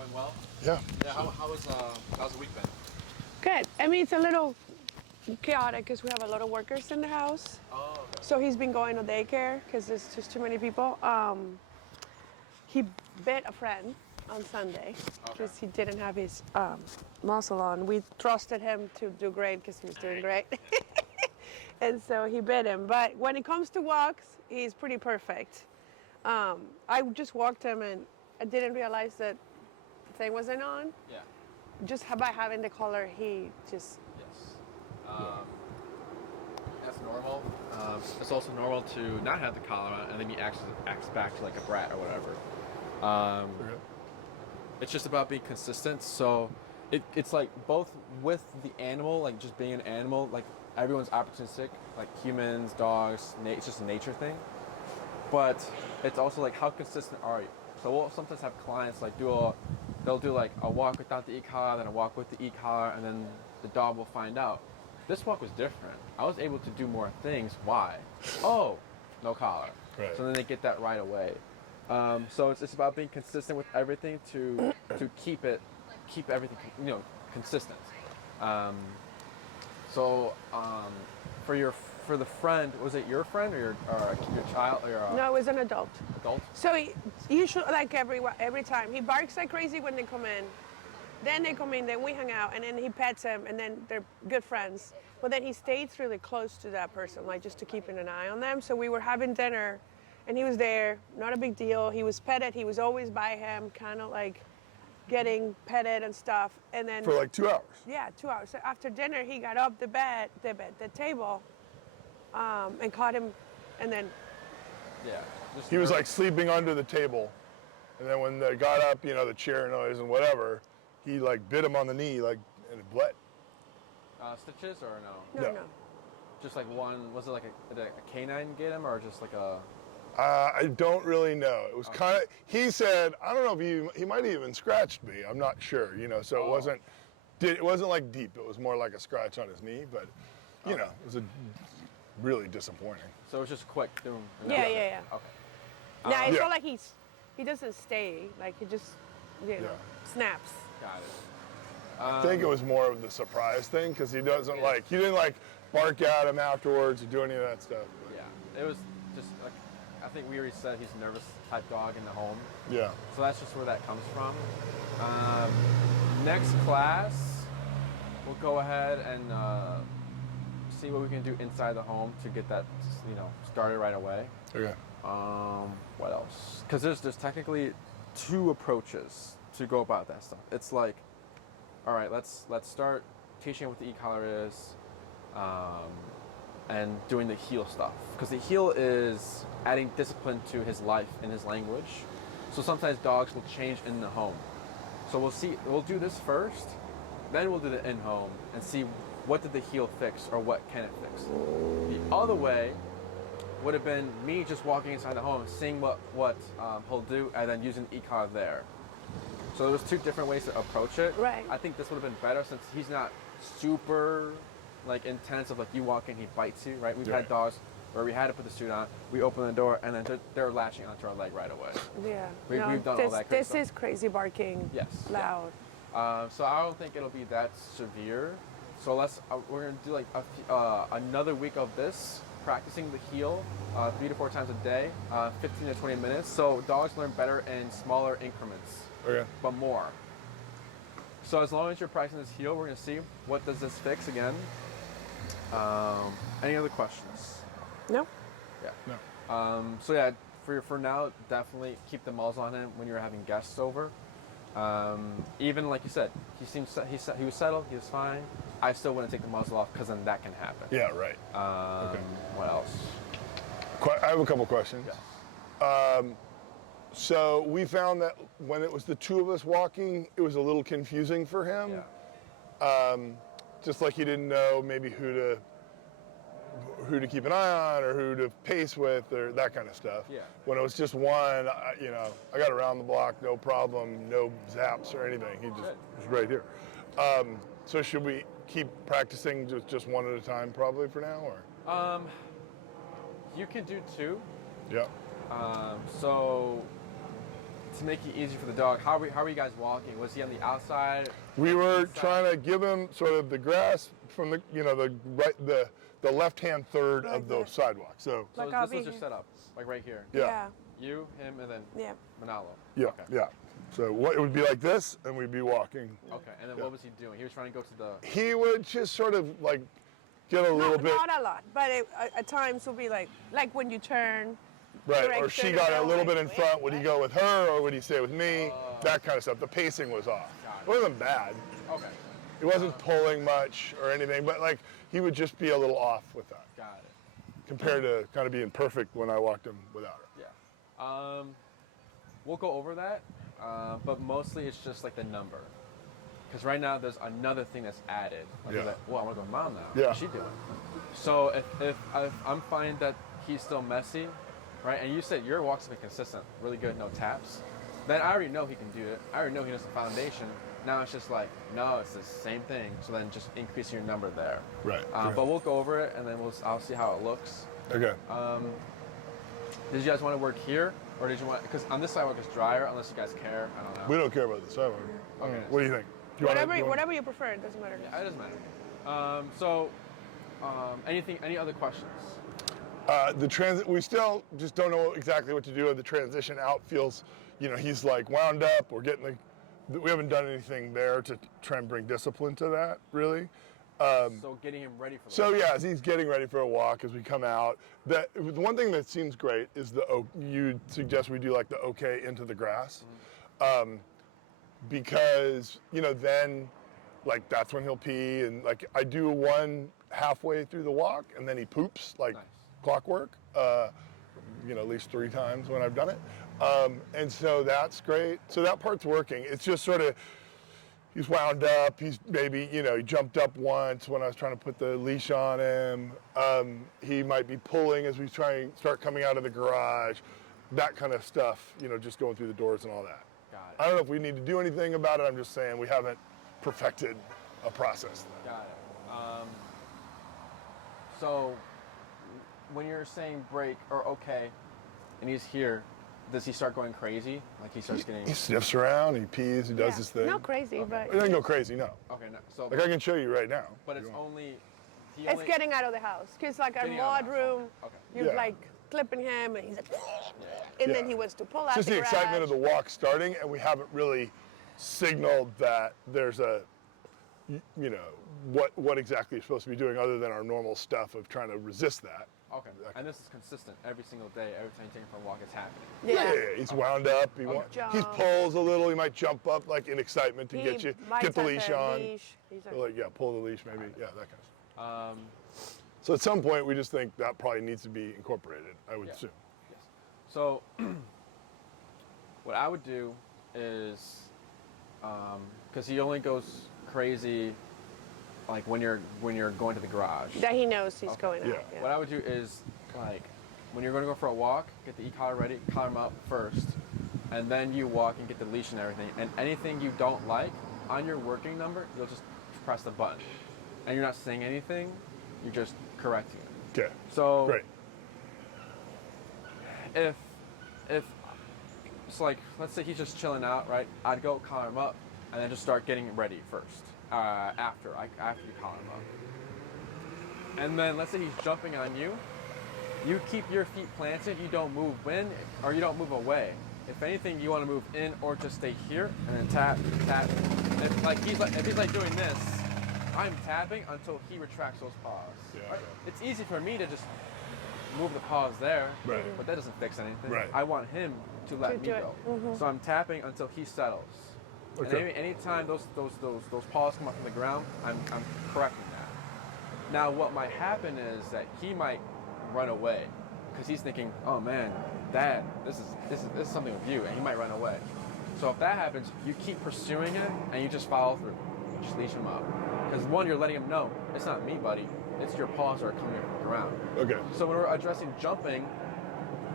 going well? Yeah. Yeah. How's the week been? Good. I mean, it's a little chaotic because we have a lot of workers in the house. Oh, okay. So he's been going to daycare because there's just too many people. He bit a friend on Sunday because he didn't have his muzzle on. We trusted him to do great because he was doing great. And so he bit him. But when it comes to walks, he's pretty perfect. I just walked him and I didn't realize that the thing wasn't on. Yeah. Just by having the collar, he just... Yes. That's normal. It's also normal to not have the collar on, and then he acts back to like a brat or whatever. It's just about being consistent. So it's like both with the animal, like just being an animal, like everyone's opportunistic, like humans, dogs, it's just a nature thing. But it's also like, how consistent are you? So we'll sometimes have clients like they'll do like a walk without the e-collar, then a walk with the e-collar, and then the dog will find out. This walk was different. I was able to do more things. Why? Oh, no collar. Right. So then they get that right away. So it's about being consistent with everything to keep everything consistent. For the friend, was it your friend or your child or your No, it was an adult. adult? So he usually, like every time, he barks like crazy when they come in. Then they come in, then we hang out, and then he pets him, and then they're good friends. But then he stays really close to that person, like just to keeping an eye on them. So we were having dinner, and he was there, not a big deal. He was petted, he was always by him, kind of like getting petted and stuff. And then For like 2 hours. yeah, 2 hours. So after dinner, he got up the table, and caught him, and then Yeah. He was like sleeping under the table. And then when they got up, the chair noise and whatever, he like bit him on the knee, like, and it bled. Stitches or no? no. Just like one. Was it like a canine get him or just like a? I don't really know. It was kind of, he said, I don't know if he might have even scratched me. I'm not sure, so it wasn't like deep. It was more like a scratch on his knee, but, it was really disappointing. So it was just quick. Boom. Yeah. Okay. Now it's Yeah. not like he doesn't stay. Like he just, snaps. Got it. I think it was more of the surprise thing because he didn't like bark at him afterwards or do any of that stuff. But. Yeah. It was just like, I think we already said he's a nervous type dog in the home. Yeah. So that's just where that comes from. Next class, we'll go ahead and see what we can do inside the home to get that, started right away. Okay. What else? Because there's technically 2 approaches to go about that stuff. It's like, all right, let's start teaching him what the e-collar is, and doing the heel stuff. Because the heel is adding discipline to his life and his language. So sometimes dogs will change in the home. So we'll do this first, then we'll do the in-home and see what did the heel fix or what can it fix. The other way would have been me just walking inside the home, seeing what he'll do, and then using the e-collar there. So there was 2 different ways to approach it. Right. I think this would have been better since he's not super like intense of like you walk in, he bites you, right? We've had dogs where we had to put the suit on, we open the door, and then they're latching onto our leg right away. Yeah. We've done all that crazy This stuff. is crazy barking. Yes. Loud. So I don't think it'll be that severe. So we're gonna do like another week of this, practicing the heel 3 to 4 times a day, 15 to 20 minutes. So dogs learn better in smaller increments, but more. So as long as you're practicing this heel, we're gonna see what does this fix again. Any other questions? No. Yeah. No. So yeah, for now, definitely keep the muzzle on him when you're having guests over. Even like you said, he was settled, he was fine. I still wouldn't take the muzzle off because then that can happen. Yeah, right. What else? I have a couple questions. Yeah. So we found that when it was the 2 of us walking, it was a little confusing for him. Yeah. Just like he didn't know maybe who to keep an eye on or who to pace with or that kind of stuff. Yeah. When it was just one, I got around the block, no problem, no zaps or anything. He just was right here. So should we keep practicing just one at a time probably for now, or? You can do 2. Yeah. So to make it easy for the dog, how are you guys walking? Was he on the outside? We were Inside? trying to give him sort of the grass from the, you know, the left-hand third Like of the that. sidewalk. So, So Like I'll this be was your here. setup, like right here. yeah. You, him, and then Yeah. Manalo. Yeah, Okay. yeah. So what it would be like this, and we'd be walking. Okay. And then Yeah. what was he doing? He was trying to go to the. He would just sort of like get a little Not, bit, not a lot, but at times will be like when you turn. right, or direction she got a or little bit like, in front. Would he go with her, or would he stay with me? Oh. That kind of stuff. The pacing was off. Got It wasn't bad. Okay. He wasn't pulling much or anything, but like he would just be a little off with that Got it. compared to kind of being perfect when I walked him without her. Yeah. We'll go over that, but mostly it's just like the number. Because right now there's another thing that's added. Like, Yeah. he's like, well, I want to go with mom now. Yeah. What's she doing? So if I'm finding that he's still messy, right? And you said your walk's been consistent, really good, no taps. Then I already know he can do it. I already know he knows the foundation. Now it's just like, no, it's the same thing. So then just increase your number there. Right. But we'll go over it and then I'll see how it looks. Okay. Did you guys want to work here, or did you want? Because on this sidewalk it's drier, unless you guys care. I don't know. We don't care about the sidewalk. Okay. What do you think? Do you wanna- Whatever you prefer, it doesn't matter. Yeah, it doesn't matter. Any other questions? The transit, we still just don't know exactly what to do. The transition out feels, you know, he's like wound up. We're getting we haven't done anything there to try and bring discipline to that, really. So getting him ready for that. So yeah, as he's getting ready for a walk, as we come out, the one thing that seems great is you suggest we do like the okay into the grass, because you know then, like that's when he'll pee, and like I do one halfway through the walk, and then he poops like Nice. clockwork. You know, at least 3 times when I've done it, and so that's great. So that part's working. It's just sort of. He's wound up. He's maybe, you know, he jumped up once when I was trying to put the leash on him. He might be pulling as we start coming out of the garage. That kind of stuff, you know, just going through the doors and all that. Got I don't know if we need to do anything about it. I'm just saying we haven't perfected a process. Got it. So when you're saying break or okay, and he's here, does he start going crazy? Like he starts getting. He sniffs around, he pees, he does his thing. Not crazy, but He doesn't go crazy, no. Okay, no, so. Like I can show you right now. But if it's you want. only. it's getting out of the house. Cause like a Getting out of mod the house. room, Okay. you're Yeah. like clipping him, and he's like, and then Yeah. he wants to pull out Just the garage. excitement of the walk starting, and we haven't really signaled that there's a, you know, what exactly you're supposed to be doing other than our normal stuff of trying to resist that. Okay. And this is consistent every single day. Every time you take him for a walk, it's happening. Yeah. He's wound up. He Jump. pulls a little. He might jump up like in excitement to He get bites get the at leash on. leash. He's like, So like pull the leash maybe. Yeah, that kind of stuff. Um, So at some point we just think that probably needs to be incorporated. I would Yeah. assume. Yes. So, what I would do is, because he only goes crazy, like when you're going to the garage. that he knows he's Okay. going out. Yeah. Yeah. What I would do is, like, when you're going to go for a walk, get the e-collar ready, collar him up first, and then you walk and get the leash and everything. And anything you don't like on your working number, you'll just press the button, and you're not saying anything. You're just correcting it. Okay. So Great. if it's like, let's say he's just chilling out, right? I'd go collar him up and then just start getting ready first. After you collar him up. And then let's say he's jumping on you. You keep your feet planted. You don't move in or you don't move away. If anything, you want to move in or just stay here and then tap, tap. If he's like doing this, I'm tapping until he retracts those paws. Yeah, Right? okay. It's easy for me to just move the paws there, Right. but that doesn't fix anything. Right. I want him to let To me do it. go. So I'm tapping until he settles. Okay. And anytime those paws come up from the ground, I'm correcting that. Now what might happen is that he might run away because he's thinking, oh man, Dad, this is something with you, and he might run away. So if that happens, you keep pursuing it and you just follow through. Just leash him up. Because one, you're letting him know, it's not me, buddy. It's your paws that are coming from the ground. Okay. So when we're addressing jumping,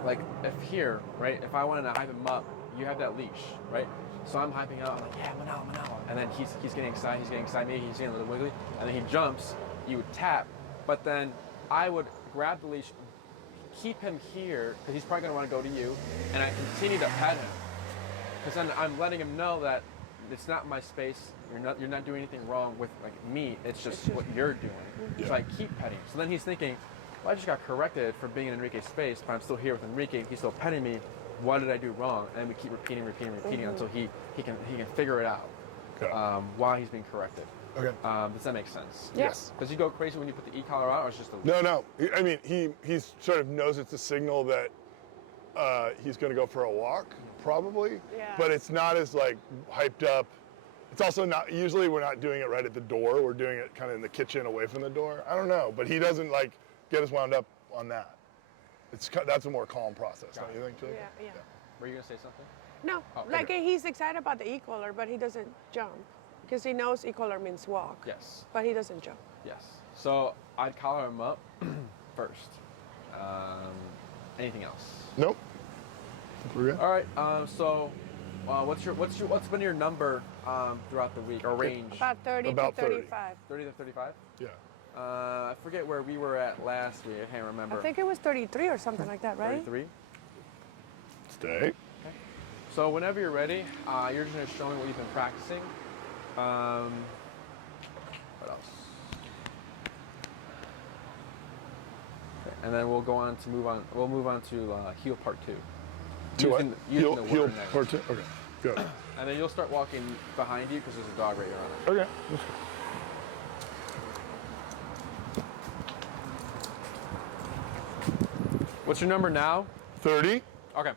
like if here, right, if I wanted to hype him up, you have that leash, right? So I'm hyping up, I'm like, yeah, Manalo. And then he's getting excited, maybe he's getting a little wiggly, and then he jumps, you would tap, but then I would grab the leash, keep him here, because he's probably gonna want to go to you, and I continue to pet him. Because then I'm letting him know that it's not my space. You're not doing anything wrong with like me. It's just what you're doing. Yeah. So I keep petting. So then he's thinking, well, I just got corrected for being in Enrique's space, but I'm still here with Enrique. He's still petting me. What did I do wrong? And we keep repeating until he can figure it out. Okay. Why he's being corrected. Okay. Does that make sense? Yes. Does he go crazy when you put the e-collar on, or it's just a... No. I mean, he sort of knows it's a signal that he's going to go for a walk, probably. Yeah. But it's not as like hyped up. It's also not. Usually, we're not doing it right at the door. We're doing it kind of in the kitchen, away from the door. I don't know, but he doesn't like get us wound up on that. That's a more calm process, don't you think, Julie? Yeah. Were you gonna say something? No, Oh, like okay. he's excited about the e-collar, but he doesn't jump because he knows e-collar means walk. Yes. But he doesn't jump. Yes. So I'd collar him up first. Anything else? Nope. We're good. All right. So, what's been your number throughout the week or range? About 30 About to 30. 35. 30 to 35. Yeah. I forget where we were at last week. I can't remember. I think it was 33 or something like that, right? 33. Stay. So whenever you're ready, you're just gonna show me what you've been practicing. What else? Okay, and then we'll move on to heel part 2. To what? Using the Heel word next. part 2. Okay. Good. And then you'll start walking behind you because there's a dog right around it. Okay. What's your number now? 30. Okay.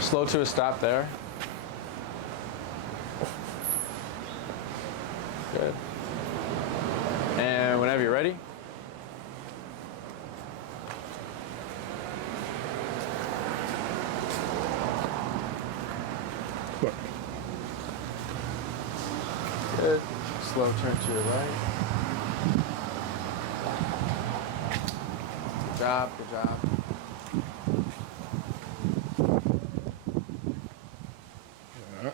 Slow to a stop there. Good. And whenever you're ready. Look. Good. Slow turn to your right. Good job, good job.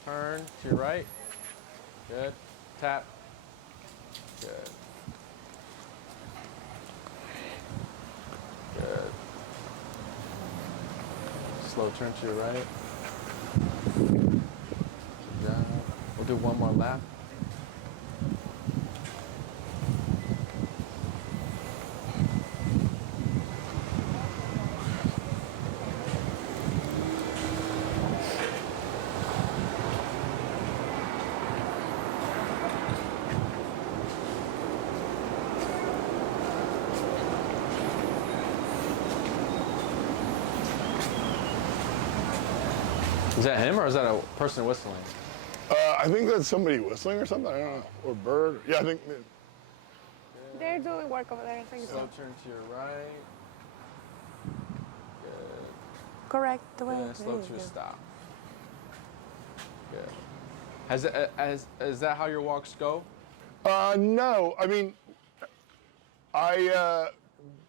Turn to your right. Good. Tap. Good. Good. Slow turn to your right. Good job. We'll do one more lap. Is that him or is that a person whistling? I think that's somebody whistling or something. I don't know. Or bird. Yeah, I think. They're doing work over there, I think Slow so. turn to your right. Good. Correct the way. Good. Slow there to you a go. stop. Good. Is that how your walks go? No. I mean,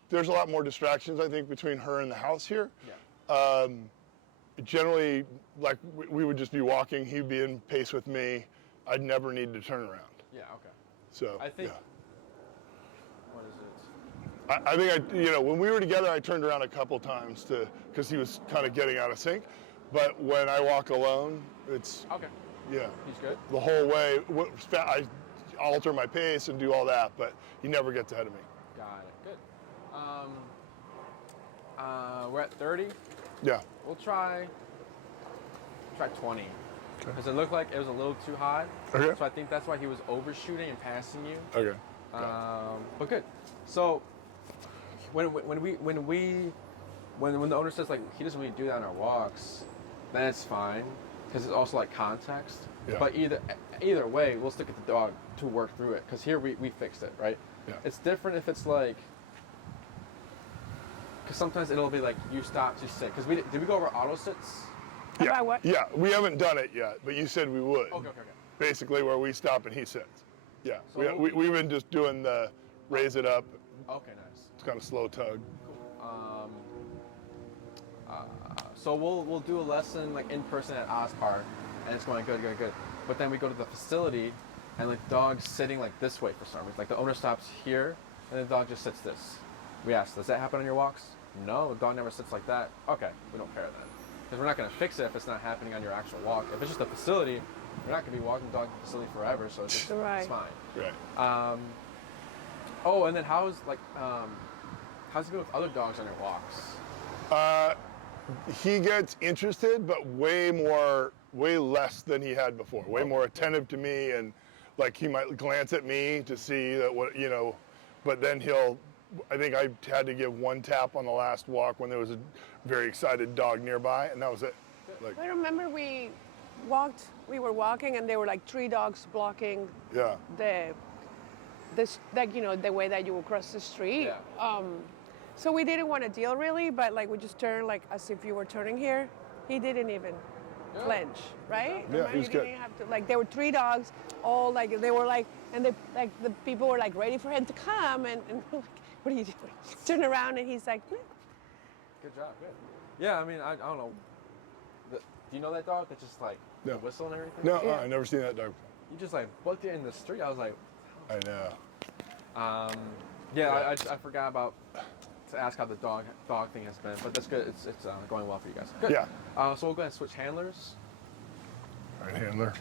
there's a lot more distractions, I think, between her and the house here. Yeah. Generally, like, we would just be walking. He'd be in pace with me. I'd never need to turn around. Yeah. Okay. So, I think. yeah. What is it? I think when we were together, I turned around a couple times because he was kind of getting out of sync. But when I walk alone, it's, Okay. yeah. He's good. The whole way, I alter my pace and do all that, but you never get ahead of me. Got it. Good. We're at 30. Yeah. We'll try 20. Okay. Because it looked like it was a little too high. Okay. So I think that's why he was overshooting and passing you. Okay. But good. So when the owner says like he doesn't really do that on our walks, then it's fine because it's also like context. Yeah. But either way, we'll stick with the dog to work through it because here we fixed it, right? Yeah. It's different if it's like. Because sometimes it'll be like you stop to sit. Because did we go over auto sits? Yeah, About what? yeah, we haven't done it yet, but you said we would. Okay. Basically, where we stop and he sits. Yeah, So we've been just doing the raise it up. Okay, nice. It's kind of slow tug. So we'll do a lesson like in person at Oz Park, and it's going good. But then we go to the facility, and like the dog's sitting like this way for some reason. Like the owner stops here, and the dog just sits this. We asked, does that happen on your walks? No, the dog never sits like that. Okay, we don't care then, because we're not going to fix it if it's not happening on your actual walk. If it's just a facility, we're not going to be walking the dog to the facility forever, so it's just Right. it's fine. Right. Oh, and then how's it been with other dogs on your walks? He gets interested, but way less than he had before. Way more attentive to me, and like he might glance at me to see that but then I think I had to give one tap on the last walk when there was a very excited dog nearby, and that was it. Like, I remember we were walking and there were like 3 dogs blocking yeah. the way that you would cross the street. Yeah. So we didn't want to deal really, but like we just turned like as if you were turning here. He didn't even flinch, right? Yeah, Remember, he was you good. didn't have to, like there were 3 dogs, all like they were like, and they like the people were like ready for him to come, and we're like, what are you doing? Turn around and he's like, Good job. Good. Yeah, I mean, I don't know. Do you know that dog that just like No. whistle and everything? No, Yeah. I never seen that dog. You just like booked it in the street. I was like, I know. yeah. I forgot about to ask how the dog thing has been, but that's good. It's going well for you guys. Good. Yeah. So we'll go ahead and switch handlers. Right handler,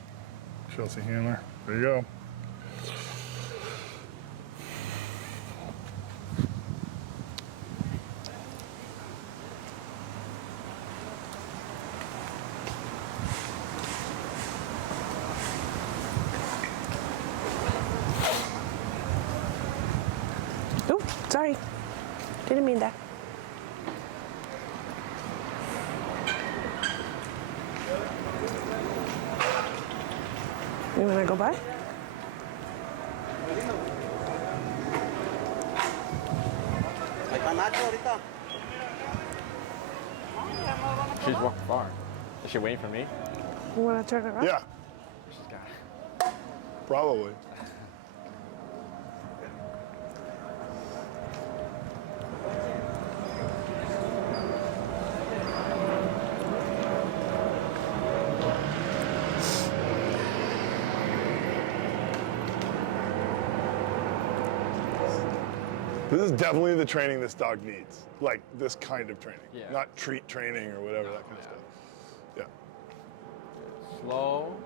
Chelsea handler. There you go. oh, sorry, didn't mean that. You wanna go by? May pamacho ahorita. She's walked far. Is she waiting for me? You wanna turn around? Yeah, She's got it. probably. This is definitely the training this dog needs. Like this kind of training. Yeah. Not treat training or whatever, that kind of yeah. stuff. Yeah. Slow.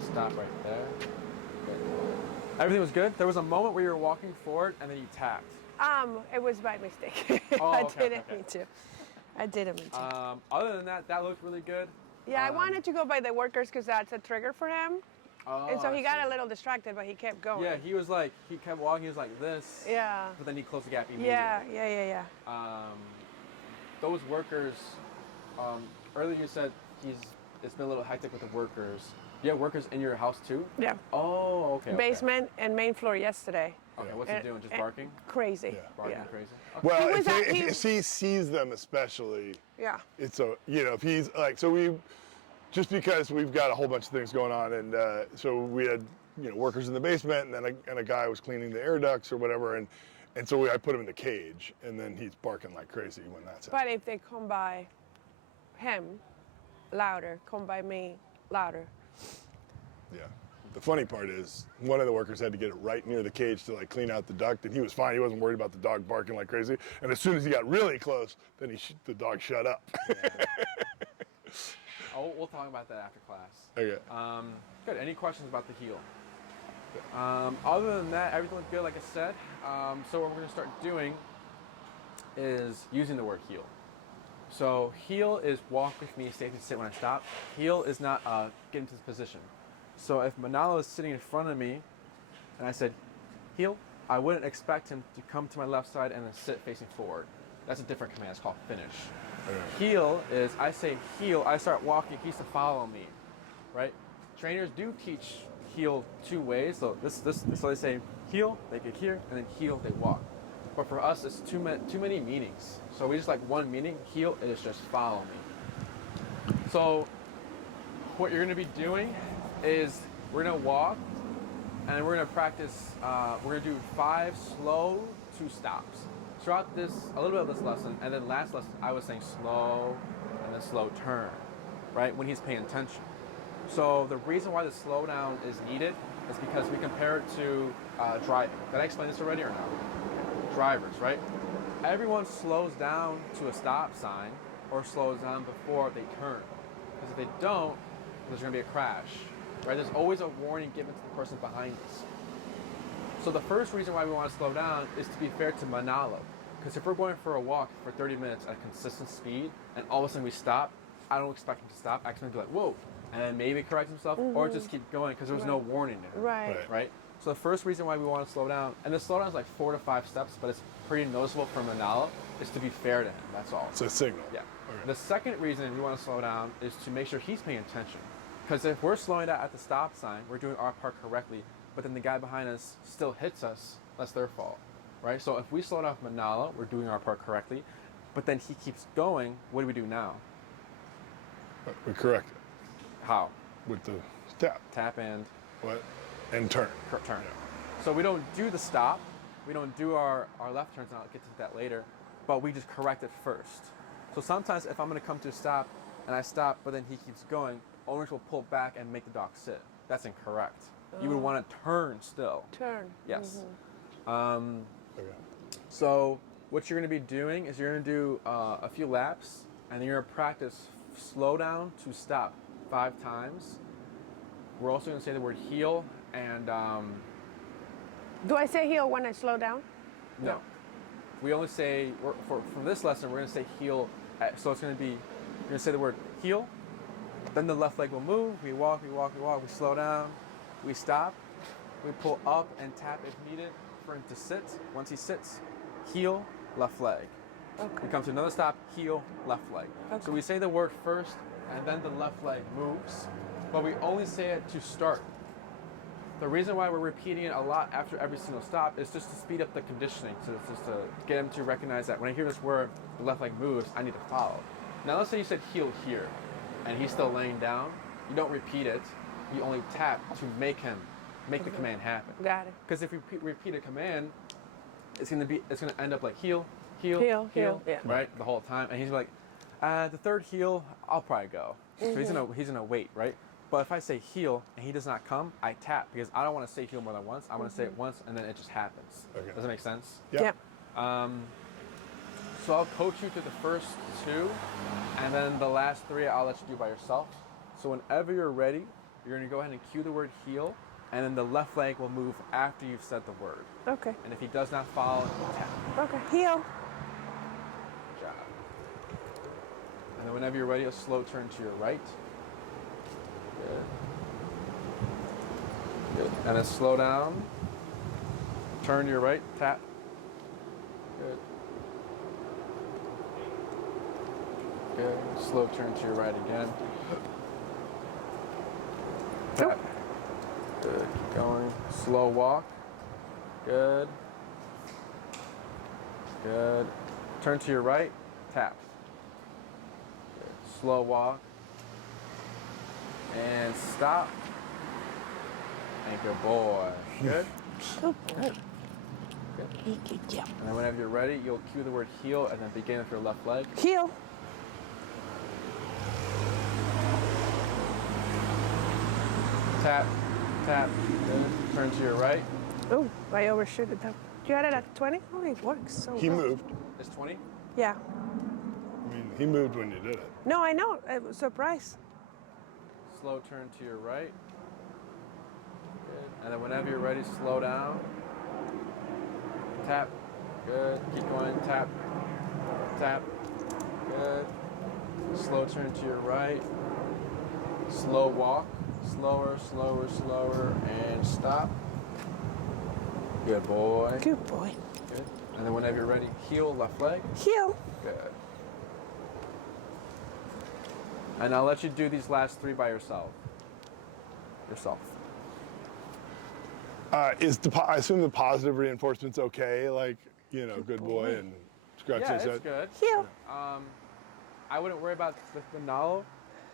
Stop right there. Good. Everything was good. There was a moment where you were walking forward and then you tapped. It was by mistake. Oh, I okay, didn't okay. mean to. I didn't mean to. Other than that looked really good. Yeah, I wanted to go by the workers because that's a trigger for him. Oh, And so I he got see. a little distracted, but he kept going. Yeah, he was like, he kept walking, he was like this. Yeah. But then he closed the gap immediately. Yeah. Those workers, earlier you said it's been a little hectic with the workers. Do you have workers in your house too? Yeah. Oh, okay. Basement and main floor yesterday. Okay, what's And- he doing? Just and barking? Crazy. Yeah. Barking Yeah. crazy? Okay. Well, was at- if he sees them especially, Yeah. it's if he's like, just because we've got a whole bunch of things going on, and so we had workers in the basement, and then a guy was cleaning the air ducts or whatever, and so I put him in the cage, and then he's barking like crazy when that's But if they come by him, louder. Come by me, louder. yeah. The funny part is one of the workers had to get it right near the cage to like clean out the duct, and he was fine. He wasn't worried about the dog barking like crazy. And as soon as he got really close, then the dog shut up. Oh, we'll talk about that after class. Okay. Good. Any questions about the heel? Other than that, everything looked good, like I said. So what we're going to start doing is using the word heel. So heel is walk with me, stay and sit when I stop. Heel is not get into this position. So if Manalo is sitting in front of me and I said heel, I wouldn't expect him to come to my left side and then sit facing forward. That's a different command. It's called finish. Heel is, I say heel, I start walking, he needs to follow me, right? Trainers do teach heel 2 ways. So so they say heel, they get here, and then heel, they walk. But for us, it's too many meanings. So we just like one meaning. Heel is just follow me. So what you're going to be doing is we're going to walk and we're going to practice. We're going to do 5 slow 2 stops. Throughout this, a little bit of this lesson, and then last lesson, I was saying slow and then slow turn, right? When he's paying attention. So the reason why the slowdown is needed is because we compare it to driving. Did I explain this already or no? Drivers, right? Everyone slows down to a stop sign or slows down before they turn. Because if they don't, there's going to be a crash, right? There's always a warning given to the person behind us. So the first reason why we want to slow down is to be fair to Manalo. Because if we're going for a walk for 30 minutes at a consistent speed and all of a sudden we stop, I don't expect him to stop. I expect him to be like, whoa, and then maybe correct himself or just keep going because there was no warning there. Right? So the first reason why we want to slow down, and the slowdown is like 4 to 5 steps, but it's pretty noticeable for Manalo, is to be fair to him. That's all. It's a signal. Yeah. Okay. The second reason we want to slow down is to make sure he's paying attention. Because if we're slowing down at the stop sign, we're doing our part correctly, but then the guy behind us still hits us, that's their fault, right? So if we slow down Manalo, we're doing our part correctly, but then he keeps going, what do we do now? We correct it How? with the tap. Tap and What? And turn. turn. So we don't do the stop, we don't do our left turns, and I'll get to that later, but we just correct it first. So sometimes if I'm gonna come to a stop and I stop, but then he keeps going, owners will pull back and make the dog sit. That's incorrect. You would want to turn still. Turn. Yes. Okay. So what you're going to be doing is you're going to do a few laps, and then you're going to practice slow down to stop 5 times. We're also going to say the word heel and Do I say heel when I slow down? no. We only say for this lesson we're going to say heel. So it's going to be you're going to say the word heel. Then the left leg will move. We walk. We slow down. We stop. We pull up and tap if needed for him to sit. Once he sits, heel, left leg. Okay. We come to another stop, heel, left leg. Okay. So we say the word first, and then the left leg moves, but we only say it to start. The reason why we're repeating it a lot after every single stop is just to speed up the conditioning, so it's just to get him to recognize that when I hear this word, the left leg moves, I need to follow. Now let's say you said heel here, and he's still laying down. You don't repeat it. You only tap to make the command happen. Got it. Because if you repeat a command, it's gonna end up like heel, Heel, yeah. right, the whole time. And he's like, the third heel, I'll probably go. So he's gonna wait, right? But if I say heel and he does not come, I tap because I don't want to say heel more than once. I want to say it once and then it just happens. Okay. Does that make sense? Yeah. So I'll coach you through the first 2, and then the last 3 I'll let you do by yourself. So whenever you're ready, you're gonna go ahead and cue the word heel, and then the left leg will move after you've said the word. Okay. And if he does not follow, you tap. Okay. Heel. Good job. And then whenever you're ready, a slow turn to your right. Good. And then slow down. Turn to your right. Tap. Good. Good. Slow turn to your right again. Tap. Good. Keep going. Slow walk. Good. Good. Turn to your right. Tap. Good. Slow walk. And stop. And good boy. Good? Good boy. Good. And then whenever you're ready, you'll cue the word heel and then begin with your left leg. Heel. Tap, tap. Good. Turn to your right. Oh, I overshoot it. You had it at 20? Oh, it works so He well. moved. It's 20. Yeah. I mean, he moved when you did it. No, I know. I was surprised. Slow turn to your right. Good. And then whenever you're ready, slow down. Tap. Good. Keep going. Tap. Tap. Good. Slow turn to your right. Slow walk. Slower, slower, slower, and stop. Good boy. Good boy. Good. And then whenever you're ready, heel, left leg. Heel. Good. And I'll let you do these last 3 by yourself. I assume the positive reinforcement's okay. Like, you know, good boy and scratch Yeah, his it's head? good. Heel. I wouldn't worry about the Manalo,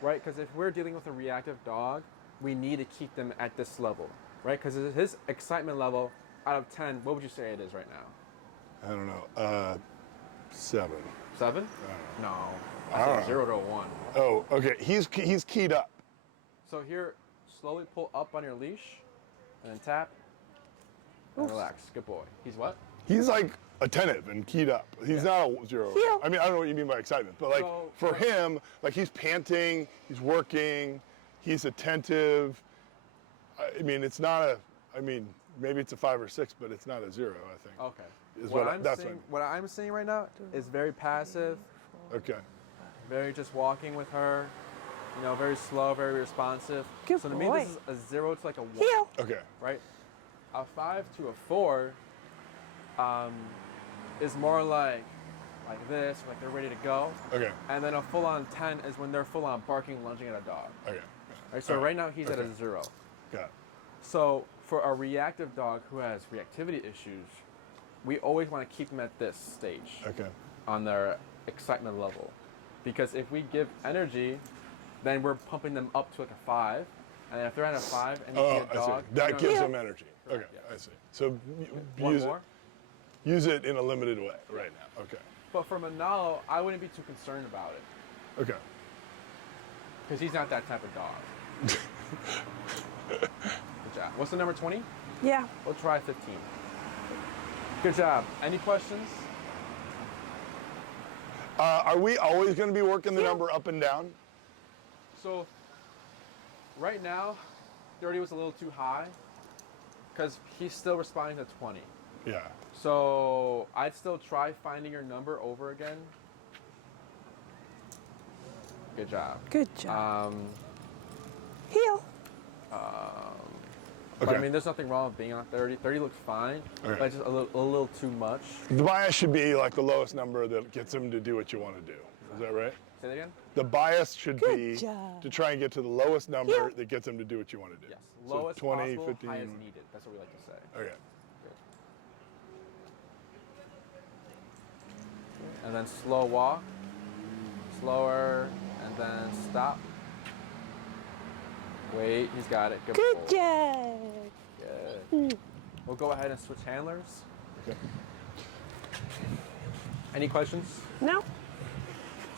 right? Because if we're dealing with a reactive dog, we need to keep them at this level, right? Because his excitement level out of 10, what would you say it is right now? I don't know. 7. 7? No. I I don't said know. 0 to a 1. Oh, okay. He's keyed up. So here, slowly pull up on your leash, and then tap, and relax. Good boy. He's what? He's like attentive and keyed up. He's not a 0. Heel. I mean, I don't know what you mean by excitement, but like So- for him, like he's panting, he's working, he's attentive. I mean, it's not a. I mean, maybe it's a 5 or 6, but it's not a 0. I think. Okay. Is What what I- I'm that's seeing, what I'm seeing right now is very passive, Okay. very just walking with her, you know, very slow, very responsive. Good so to me, boy. this is a 0 to like a 1. Heel. Okay. Right? A 5 to a 4 is more like this, like they're ready to go. Okay. And then a full-on 10 is when they're full-on barking, lunging at a dog. Okay. Right? So right now he's at Okay. a 0. Got it. So for a reactive dog who has reactivity issues, we always want to keep them at this stage Okay. on their excitement level. Because if we give energy, then we're pumping them up to like a 5. And if they're at a 5 and you Oh, see a I see. dog, That you know, gives Yeah. him energy. Okay, yeah. I see. So one use more. use it in a limited way right now. Okay. But for Manalo, I wouldn't be too concerned about it Okay. because he's not that type of dog. Good job. What's the number 20? Yeah. We'll try 15. Good job. Any questions? Are we always going to be working the Yeah. number up and down? So right now, 30 was a little too high because he's still responding to 20. Yeah. So I'd still try finding your number over again. Good job. Good job. Um, Heel. But Okay. I mean, there's nothing wrong with being on 30. 30 looks fine, Okay. but just a little too much. The bias should be like the lowest number that gets him to do what you want to do. Is that right? Say that again? The bias should Good be job. to try and get to the lowest number Yeah. that gets him to do what you want to do. Yes. So Lowest 20, possible, 15. highest needed. That's what we like to say. Okay. And then slow walk, slower, and then stop. Wait, he's got it. Good. Good boy. job. Good. We'll go ahead and switch handlers. Okay. Any questions? No.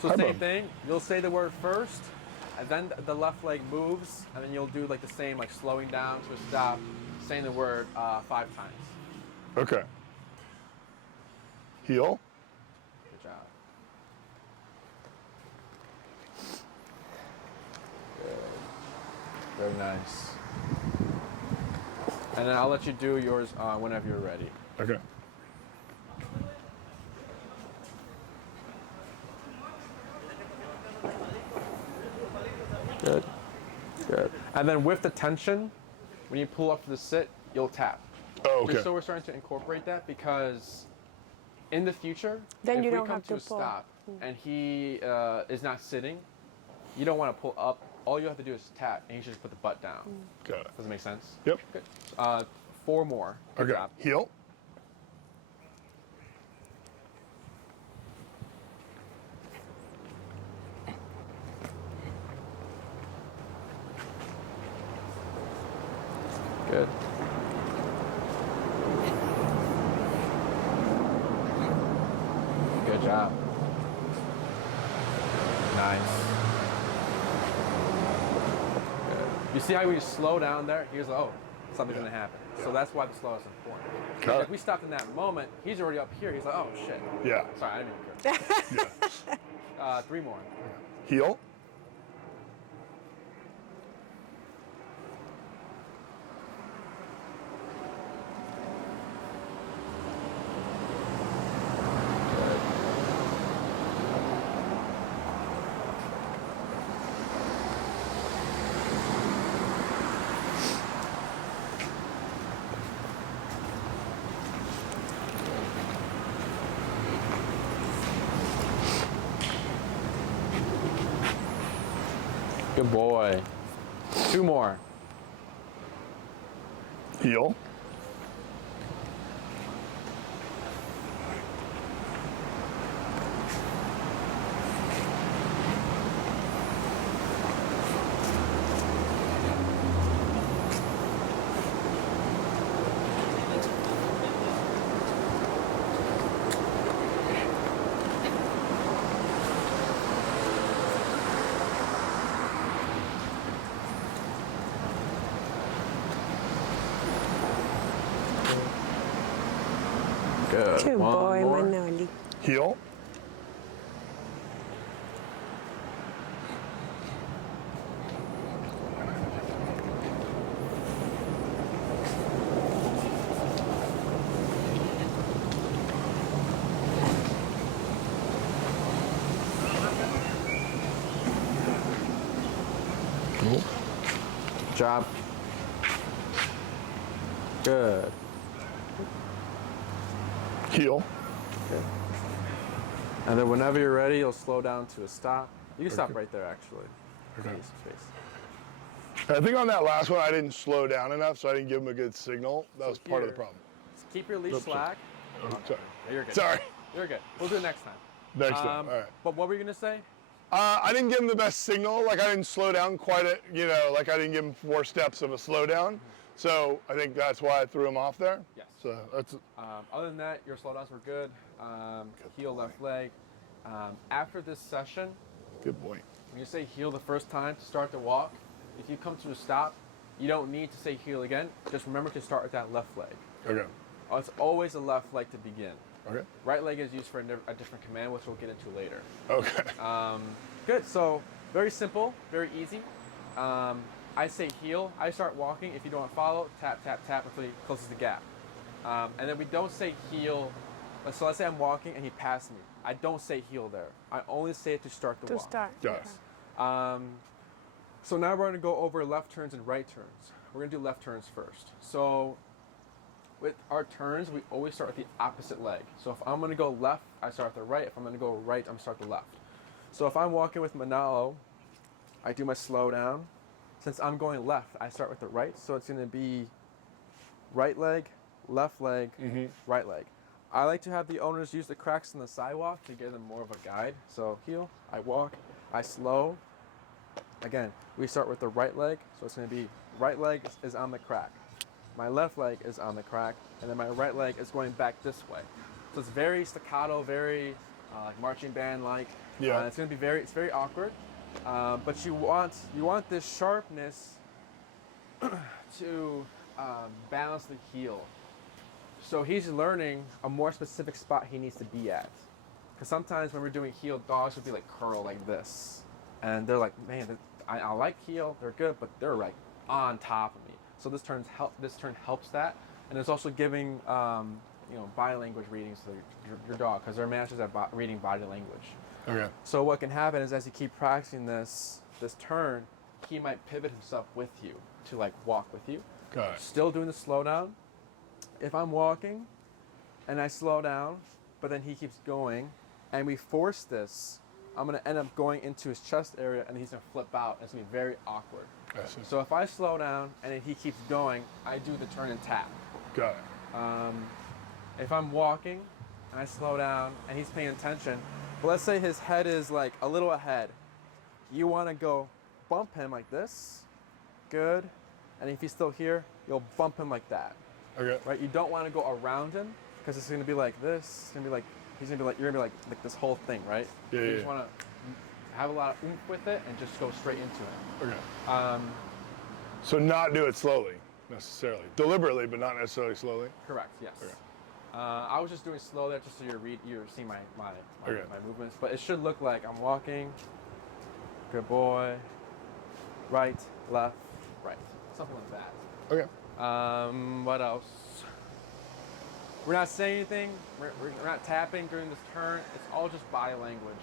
So Hi, same bub. thing. You'll say the word first, and then the left leg moves, and then you'll do like the same, like slowing down to a stop, saying the word 5 times. Okay. Heel. Good job. Good. Very nice. And then I'll let you do yours whenever you're ready. Okay. Good. Good. And then with the tension, when you pull up to the sit, you'll tap. Oh, okay. Just so we're starting to incorporate that because in the future, Then if you we don't come have to a to pull. stop and he is not sitting, you don't want to pull up. All you have to do is tap, and you should just put the butt down. Got it. Does it make sense? Yep. Good. 4 more. Good Okay. job. Heel. Good. Good job. Nice. Good. You see how we slow down there? He was like, oh, something's going to happen. So that's why the slow is important. Got Because it. if we stopped in that moment, he's already up here. He's like, oh, shit. Yeah. Sorry, I didn't mean to curse. Yeah. 3 more. Heel. Good boy. 2 more. Heel. Good. Good One boy, more. Manalo. Heel. Cool. Good job. Good. Heel. Good. And then whenever you're ready, you'll slow down to a stop. You can stop Okay. right there, actually. Okay. Need some space. I think on that last one, I didn't slow down enough, so I didn't give him a good signal. That So was part of the here- problem. Just keep your leash Oops, sorry. slack. Oh, sorry. You're good. Sorry. You're good. We'll do it next time. Next time. All right. But what were you gonna say? I didn't give him the best signal. Like I didn't slow down quite a, like I didn't give him 4 steps of a slowdown. So I think that's why I threw him off there. Yes. So that's Other than that, your slowdowns were good. Heel, left leg. After this session, good point. when you say heel the first time to start the walk, if you come to a stop, you don't need to say heel again. Just remember to start with that left leg. Okay. It's always a left leg to begin. Okay. Right leg is used for a different command, which we'll get into later. Okay. Good. So very simple, very easy. I say heel. I start walking. If you don't want to follow, tap, tap, tap until he closes the gap. And then we don't say heel. So let's say I'm walking and he passed me. I don't say heel there. I only say it to start the To walk. start. Yes. So now we're going to go over left turns and right turns. We're going to do left turns first. So with our turns, we always start with the opposite leg. So if I'm going to go left, I start with the right. If I'm going to go right, I'm going to start the left. So if I'm walking with Manalo, I do my slow down. Since I'm going left, I start with the right. So it's going to be right leg, left leg, right leg. I like to have the owners use the cracks in the sidewalk to give them more of a guide. So heel, I walk, I slow. Again, we start with the right leg. So it's going to be right leg is on the crack. My left leg is on the crack. And then my right leg is going back this way. So it's very staccato, very like marching band-like. Yeah. It's going to be very awkward. But you want this sharpness to balance the heel. So he's learning a more specific spot he needs to be at. Because sometimes when we're doing heel, dogs would be like curl like this. And they're like, man, I like heel, they're good, but they're like on top of me. So this turn helps that. And it's also giving body language readings to your dog, because they're masters at reading body language. Okay. So what can happen is as you keep practicing this turn, he might pivot himself with you to like walk with you. Got it. Still doing the slow down. If I'm walking and I slow down, but then he keeps going and we force this, I'm going to end up going into his chest area and he's going to flip out. It's going to be very awkward. I see. So if I slow down and then he keeps going, I do the turn and tap. Got it. If I'm walking and I slow down and he's paying attention, but let's say his head is like a little ahead. You want to go bump him like this. Good. And if he's still here, you'll bump him like that. Okay. Right? You don't want to go around him because it's going to be like this. It's going to be like, he's going to be like, you're going to be like this whole thing, right? Yeah, You yeah, just yeah. want to have a lot of oomph with it and just go straight into it. Okay. So not do it slowly, necessarily. Deliberately, but not necessarily slowly. Correct, yes. Okay. I was just doing slow there just so you're seeing my Okay. movements. But it should look like I'm walking. Good boy. Right, left, right. Something like that. Okay. What else? We're not saying anything. We're not tapping during this turn. It's all just body language.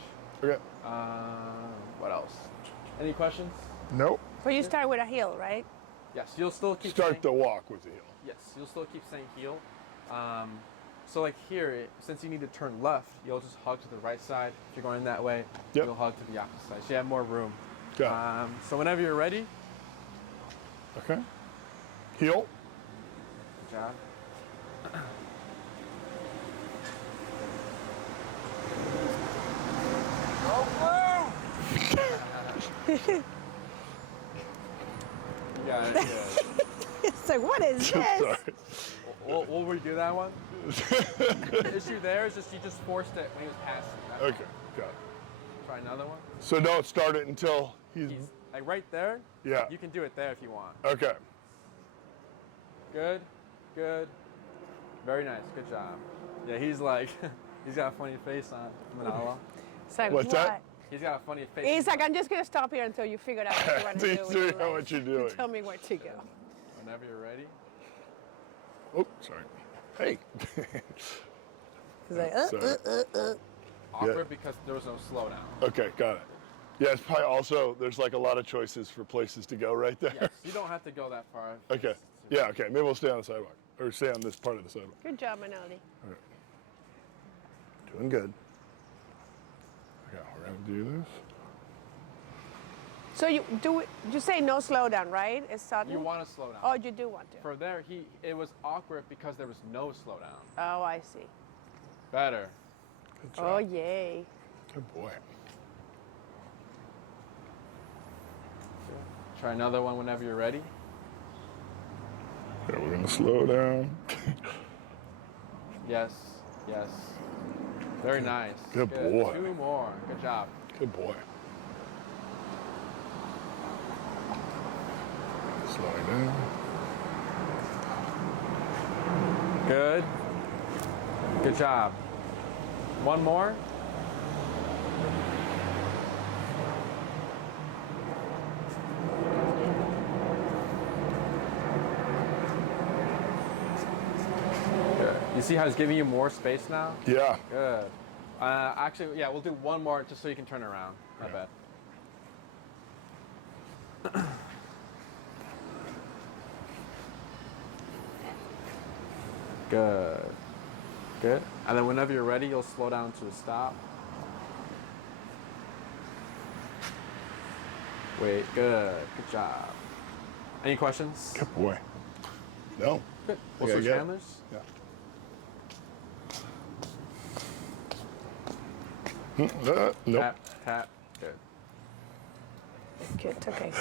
Okay. What else? Any questions? Nope. But you start with a heel, right? Yes, you'll still keep Start saying, the walk with the heel. Yes, you'll still keep saying heel. So like here, since you need to turn left, you'll just hug to the right side. If you're going that way, Yep. you'll hug to the opposite side. So you have more room. Got So whenever you're ready, it. Okay. Heel. good job. You got it. Yeah. It's like, what is Sorry. this? We'll redo that one. The issue there is just you just forced it when he was passing. That's all. Okay. Got it. Try another one. So don't start it until he's. He's like right there. Yeah. You can do it there if you want. Okay. Good, good. Very nice. Good job. Yeah, he's like, he's got a funny face on Manalo. It's like, What's what? that? He's got a funny face. He's like, I'm just gonna stop here until you figure out what you want to do. Until with you your figure out life. what you're doing. Tell me where to go. Whenever you're ready. Oh, sorry. Hey. He's like, Sorry. Awkward because there was no slowdown. Okay, got it. Yeah, it's probably also, there's like a lot of choices for places to go right there. Yes, you don't have to go that far. Okay. Yeah, okay. Maybe we'll stay on the sidewalk. Or stay on this part of the sidewalk. good job, Manali. Doing good. Okay, we're going to do this. So you say no slowdown, right? It's sudden. You want to slow down. Oh, you do want to. For there, it was awkward because there was no slowdown. Oh, I see. Better. Good job. Oh, yay. Good boy. Try another one whenever you're ready. Okay, we're going to slow down. Yes, yes. Very nice. Good boy. 2 more. Good job. Good boy. Slowing down. Good. Good job. One more. Good. You see how it's giving you more space now? Yeah. Good. Actually, yeah, we'll do one more just so you can turn around. I Okay. bet. Good. Good. And then whenever you're ready, you'll slow down to a stop. Wait, good. Good job. Any questions? Good boy. No. Good. We'll Okay, switch good. handlers. Yeah. Nope. Tap, tap. Good. Good. Okay.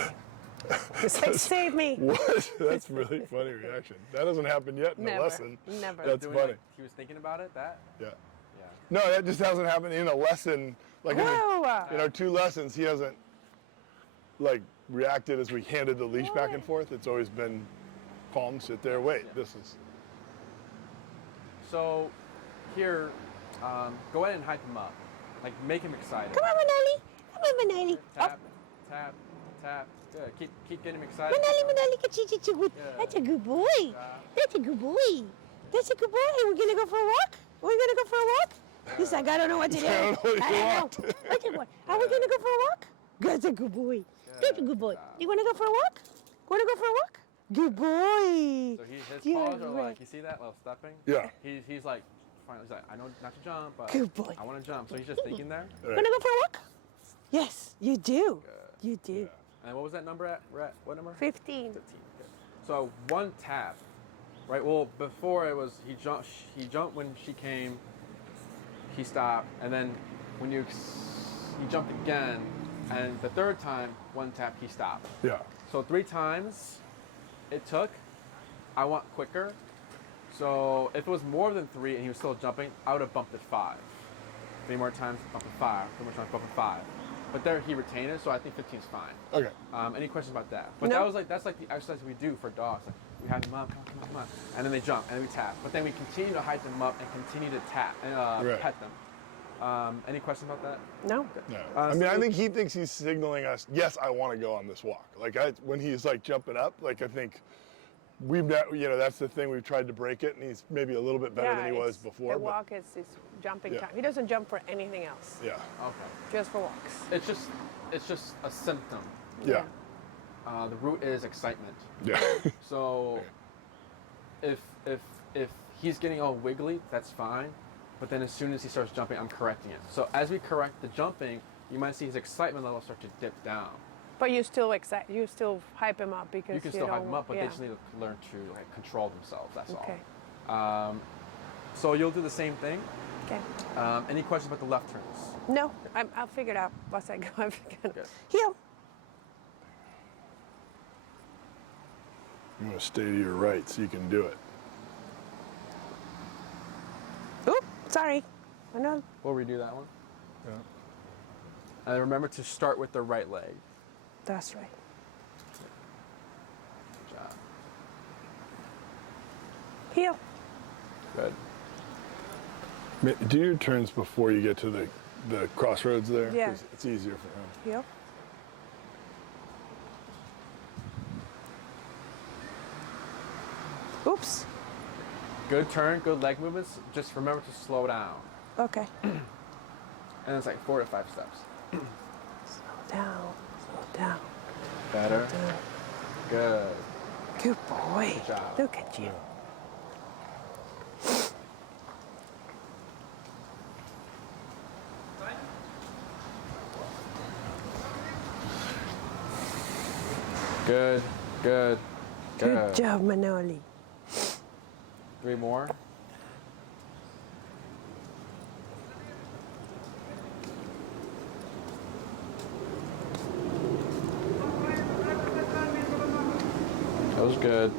It's like, save me. What? That's really funny reaction. That doesn't happen yet in Never. a lesson. Never. That's Doing funny. like he was thinking about it, that? Yeah. Yeah. No, that just hasn't happened in a lesson. Like in Whoa. 2 lessons, he hasn't like reacted as we handed the leash back and forth. It's always been calm, sit there, wait. Yeah. This is So here, go ahead and hype him up. Like make him excited. Come on, Manali. Come on, Manali. Tap, tap, tap. Good. Keep getting him excited. Manali, good. Yeah. That's a good boy. Yeah. That's a good boy. That's a good boy. We're gonna go for a walk. We're gonna go for a walk. He's like, I don't know what to do. I don't know what you want. What's it want? Are we gonna go for a walk? That's a good boy. That's a good boy. You wanna go for a walk? Wanna go for a walk? Good boy. So his You're paws are right. like, you see that little stepping? Yeah. He's like, finally, he's like, I know not to jump, but Good boy. I want to jump. So he's just thinking there. Right. Wanna go for a walk? Yes, you do. You do. And what was that number at? We're at what number? 15. 15. Good. So one tap, right? Well, before it was he jumped when she came. He stopped, and then when he jumped again, and the third time, one tap, he stopped. Yeah. So 3 times it took. I want quicker. So if it was more than 3 and he was still jumping, I would have bumped it 5. 3 more times, bump it 5. 3 more times, bump it 5. But there he retained it, so I think 15 is fine. Okay. Any questions about that? But No. that's like the exercise we do for dogs. Like we hype them up, come on, and then they jump, and then we tap. But then we continue to hype them up and continue to tap and Right. pet them. Any questions about that? No. No. Uh, I mean, so- I think he thinks he's signaling us, yes, I want to go on this walk. Like when he's like jumping up, like I think we've not, that's the thing, we've tried to break it, and he's maybe a little bit better than he was before. The but- walk is jumping Yeah. time. He doesn't jump for anything else. Yeah. Okay. Just for walks. It's just a symptom. Yeah. The root is excitement. Yeah. So if he's getting all wiggly, that's fine. But then as soon as he starts jumping, I'm correcting it. So as we correct the jumping, you might see his excitement level start to dip down. But you still you still hype him up because You can still hype them up, but yeah. they just need to learn to like control themselves. That's Okay. all. So you'll do the same thing. Okay. Any questions about the left turns? No, I'll figure it out once I go. I'm gonna Good. heel. You want to stay to your right so you can do it. Oop, sorry. I know. We'll redo that one. Yeah. And remember to start with the right leg. That's right. Good job. Heel. Good. Do your turns before you get to the crossroads there. Yeah. 'Cause it's easier for him. Heel. Oops. Good turn, good leg movements. Just remember to slow down. Okay. And it's like 4 to 5 steps. Slow down. Slow down. Better. Down. Good. Good boy. Good job. Look at you. Good. Good. Good job, Manoli. 3 more. That was good.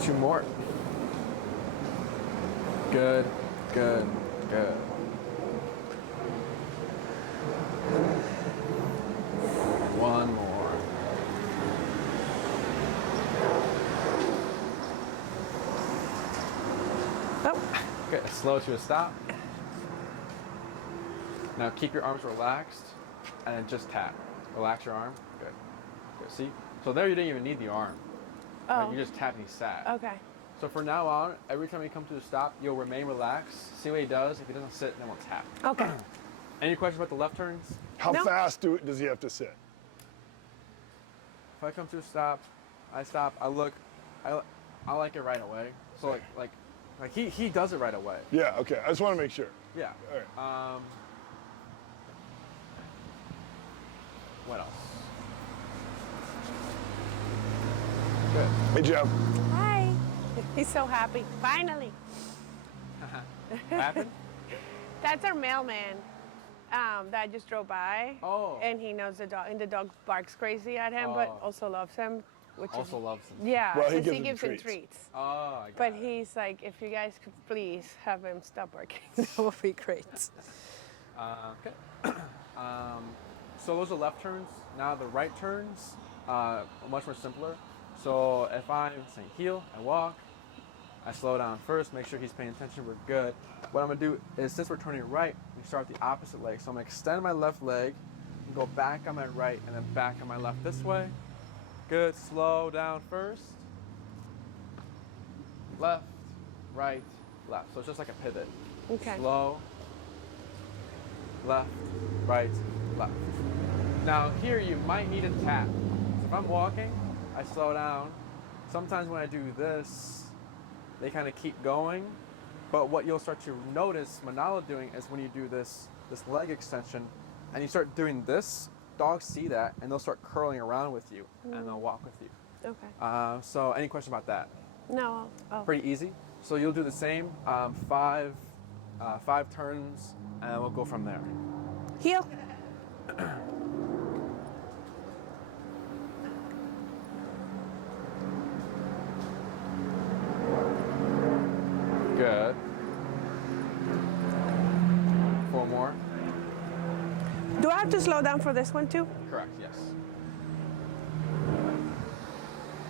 Two more. Good, good, good. One more. Oh, Good. Slow to a stop. Now keep your arms relaxed and then just tap. Relax your arm. Good. Good. See? So there you didn't even need the arm. Right? oh. You just tap and he sat. Okay. So from now on, every time you come to a stop, you'll remain relaxed. See what he does. If he doesn't sit, then we'll tap. Okay. Any questions about the left turns? How No. fast does he have to sit? If I come to a stop, I stop, I look, I like it right away. So like he does it right away. Yeah, okay. I just want to make sure. Yeah. All right. What else? Good. Hey, Joe. Hi. He's so happy. Finally. What happened? That's our mailman that just drove by. Oh. And he knows the dog, and the dog barks crazy at him, but Oh. also loves him. Which Also is, loves him. Yeah, Well, he since gives him gives him treats. treats. Oh, I got But it. he's like, if you guys could please have him stop barking, that would be great. Okay. So those are left turns. Now the right turns, are much more simpler. So if I'm saying heel, I walk, I slow down first, make sure he's paying attention, we're good. What I'm gonna do is, since we're turning right, we start with the opposite leg. So I'm gonna extend my left leg, and go back on my right, and then back on my left this way. Good, slow down first. Left, right, left. So it's just like a pivot. Okay. Slow, left, right, left. Now here you might need a tap. So if I'm walking, I slow down. Sometimes when I do this, they kind of keep going. But what you'll start to notice Manalo doing is when you do this leg extension and you start doing this, dogs see that and they'll start curling around with you and they'll walk with you. Okay. So any question about that? No. Oh. Pretty easy. So you'll do the same, five turns, and we'll go from there. Heel. Good. 4 more. Do I have to slow down for this one too? Correct, yes.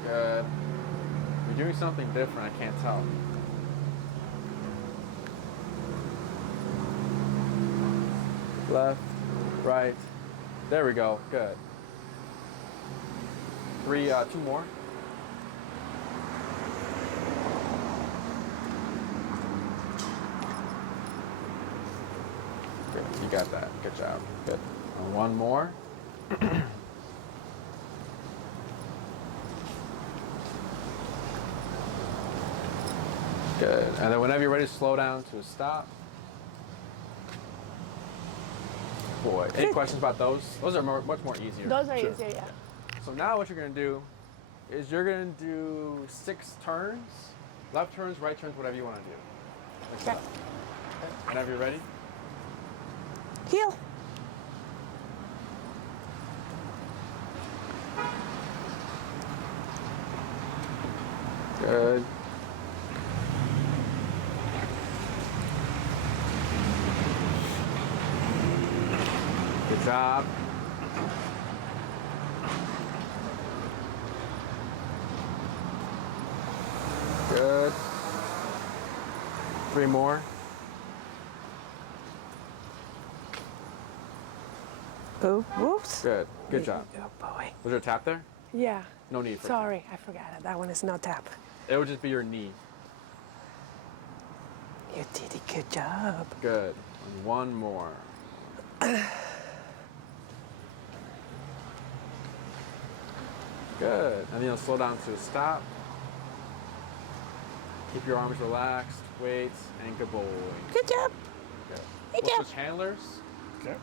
Good. You're doing something different, I can't tell. Left, right. There we go, good. 2 more. Good, you got that, good job, good. And 1 more. Good. And then whenever you're ready to slow down to a stop. Boy, any questions about those? Those are much more easier. Those are Sure. easier, yeah. So now what you're gonna do is you're gonna do 6 turns, left turns, right turns, whatever you wanna do. Like Okay. that. Whenever you're ready. Heel. Good. Good job. 3 more. Boop, whoops. Good. Good job. Oh boy. Was there a tap there? Yeah. No need for it. Sorry, I forgot it. That one is not tap. It would just be your knee. You did a good job. Good. And 1 more. Good. And then you'll slow down to a stop. Keep your arms relaxed. Wait. And good boy. Good job. Good. Good We'll job. switch handlers. Okay.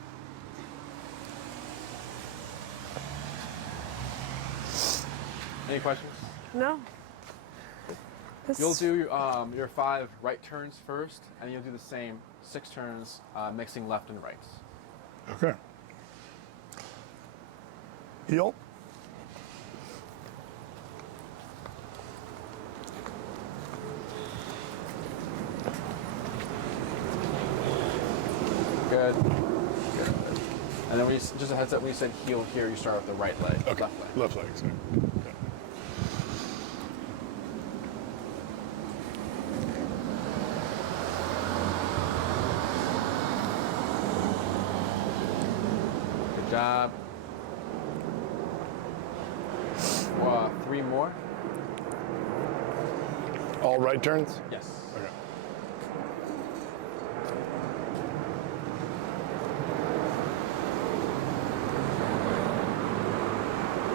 Any questions? No. You'll do your 5 right turns first, and you'll do the same 6 turns, mixing left and right. Okay. Heel. Good. Good. And then just a heads up, when you said heel here, you start with the right leg, Okay. left leg. Left leg. Sorry. Okay. Good job. 3 more. All right turns. Yes. Okay.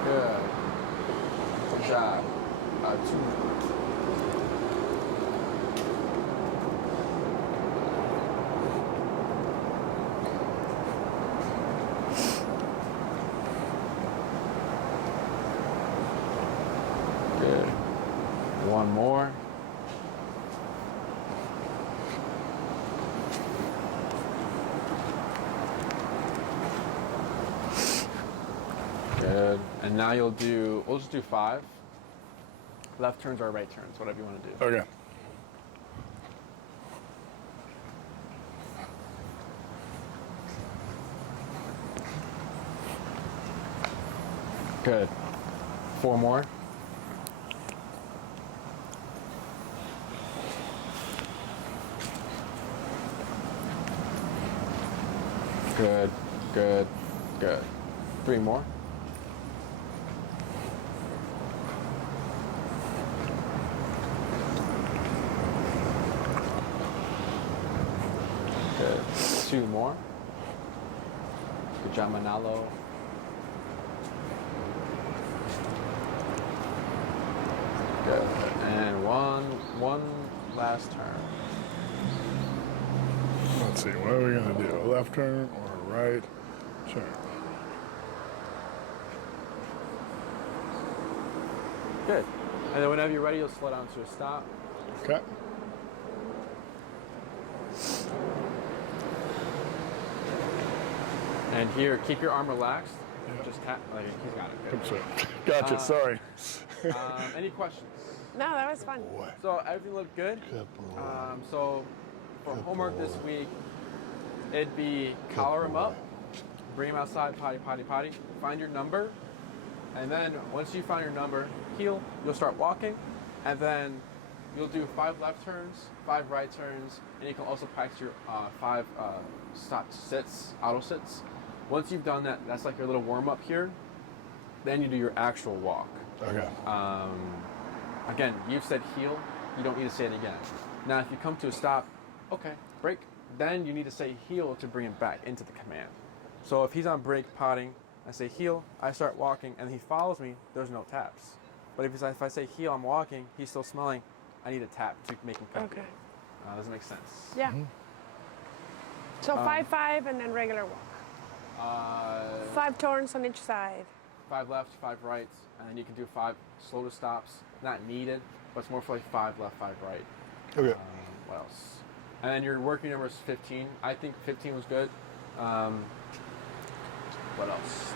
Good. Good job. 2 more. Good. 1 more. Good. And now we'll just do 5. Left turns or right turns, whatever you want to do. Okay. Good. 4 more. Good, good, good. 3 more. Good. 2 more. Good job, Manalo. Good. And one last turn. Let's see. What are we gonna do? A left turn or a right turn? Good. And then whenever you're ready, you'll slow down to a stop. Okay. And here, keep your arm relaxed. Just tap, like he's got it. Good. Oops, sorry. Gotcha. Sorry. Any questions? No, that was fun. Boy. So everything looked good. Good boy. So for Good homework boy. this week, it'd be collar him up, bring him outside, potty, potty, potty, find your number, and then once you find your number, heel, you'll start walking, and then you'll do 5 left turns, 5 right turns, and you can also practice your 5 stop sits, auto sits. Once you've done that, that's like your little warm up here. Then you do your actual walk. Okay. Again, you've said heel, you don't need to say it again. Now, if you come to a stop, okay, break, then you need to say heel to bring him back into the command. So if he's on break potting, I say heel, I start walking, and he follows me, there's no taps. But if I say heel, I'm walking, he's still smelling, I need a tap to make him come. Okay. Does that make sense? Yeah. So 5-5 and then regular walk. 5 turns on each side. 5 left, 5 right, and then you can do 5 slow to stops. Not needed, but it's more for like 5 left, 5 right. Okay. What else? And then your working number is 15. I think 15 was good. What else?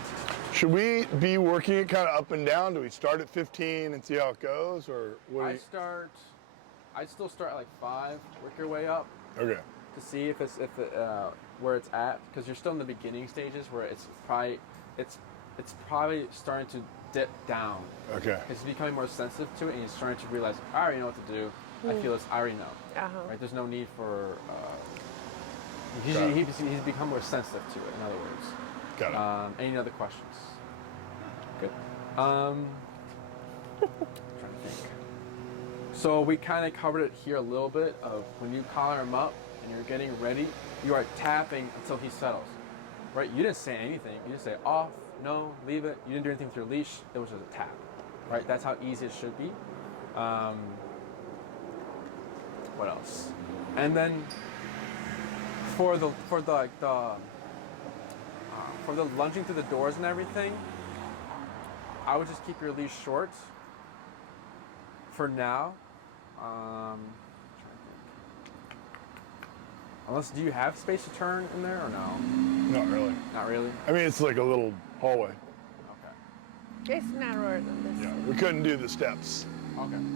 Should we be working it kind of up and down? Do we start at 15 and see how it goes, or what? I'd still start at like 5, work your way up Okay. to see where it's at, because you're still in the beginning stages where it's probably starting to dip down. Okay. It's becoming more sensitive to it, and you're starting to realize, I already know what to do. I feel this. I already know. Right? There's no need for. He's become more sensitive to it. In other words. Got it. Any other questions? Good. Trying to think. So we kind of covered it here a little bit of when you collar him up and you're getting ready, you are tapping until he settles. Right? You didn't say anything. You just say off, no, leave it. You didn't do anything with your leash. It was just a tap. Right? That's how easy it should be. What else? And then for the lunging through the doors and everything, I would just keep your leash short for now. Trying to think. Unless, do you have space to turn in there or no? Not really. Not really? I mean, it's like a little hallway. Okay. It's narrower than this. Yeah, we couldn't do the steps. Okay. Trying to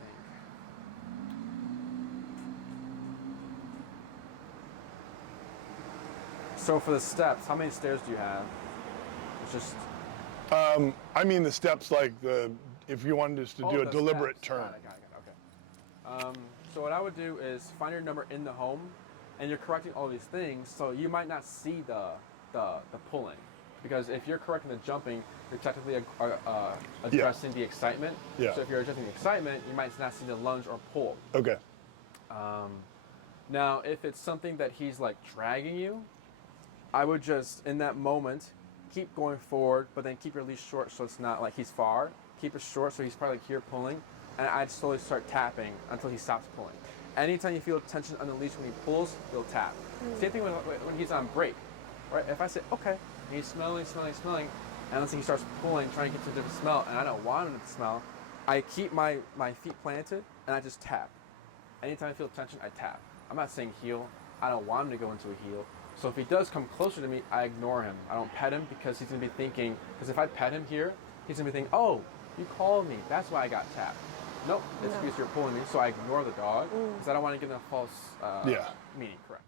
think. So for the steps, how many stairs do you have? It's just. I mean the steps, like if you wanted us to do a the deliberate steps. turn. Got it, okay. So what I would do is find your number in the home, and you're correcting all these things, so you might not see the pulling, because if you're correcting the jumping, you're technically addressing the excitement. Yeah. So if you're addressing the excitement, you might not see the lunge or pull. Okay. Now, if it's something that he's like dragging you, I would just, in that moment, keep going forward, but then keep your leash short so it's not like he's far. Keep it short so he's probably like here pulling, and I'd slowly start tapping until he stops pulling. Anytime you feel tension on the leash when he pulls, you'll tap. Same thing when he's on break, right? If I say, okay, and he's smelling, and let's say he starts pulling, trying to get to a different smell, and I don't want him to smell, I keep my feet planted, and I just tap. Anytime I feel tension, I tap. I'm not saying heel. I don't want him to go into a heel. So if he does come closer to me, I ignore him. I don't pet him because he's going to be thinking, because if I pet him here, he's going to be thinking, oh, you called me. That's why I got tapped. Nope, it's because you're pulling me. So I ignore the dog because I don't want to give him a false meaning. Correct.